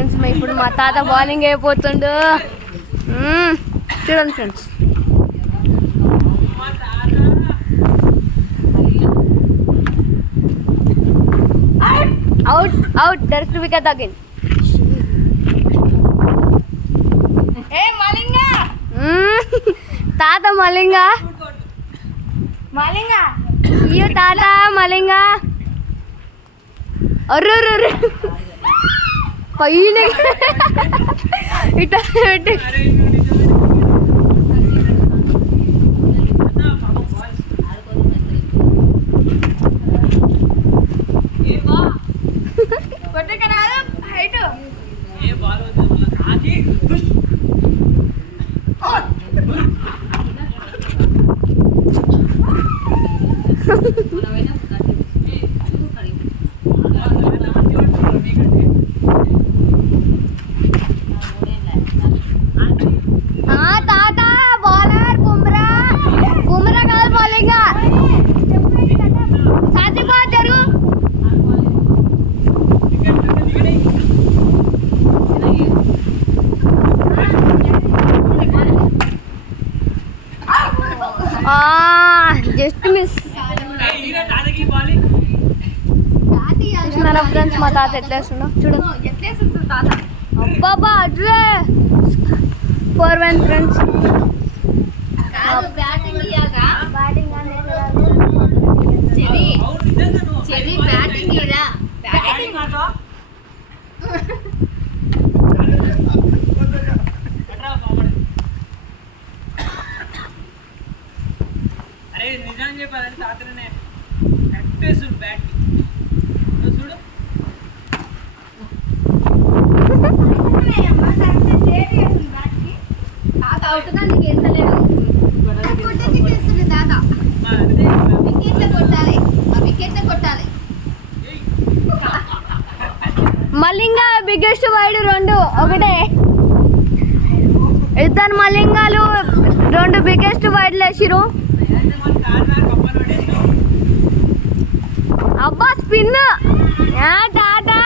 Friends ఇప్పుడు మా తాత బౌలింగ్ అయిపోతుండు. చూడండి friends, out out direct wicket again. తాత మలింగ అయ్యో తాత మలింగ అర్రు పైన ఇట్లా పెట్టి జస్ట్ మిస్. చూస్తున్నారా ఫ్రెండ్స్ మా తాత ఎట్లేస్తున్నా చూడండి. అబ్బాబా అడ్రే 4-1 ఫ్రెండ్స్. నిజం చెప్పాలని తాతనే కట్టేసుడు బ్యాట్ చూడు. మలింగ బిగ్గెస్ట్ వైడ్ 2 ఒకటే. ఇద్దరు మలింగాలు 2 బిగ్గెస్ట్ వైడ్లు వేసిరు. అబ్బా స్పిన్ టాటా.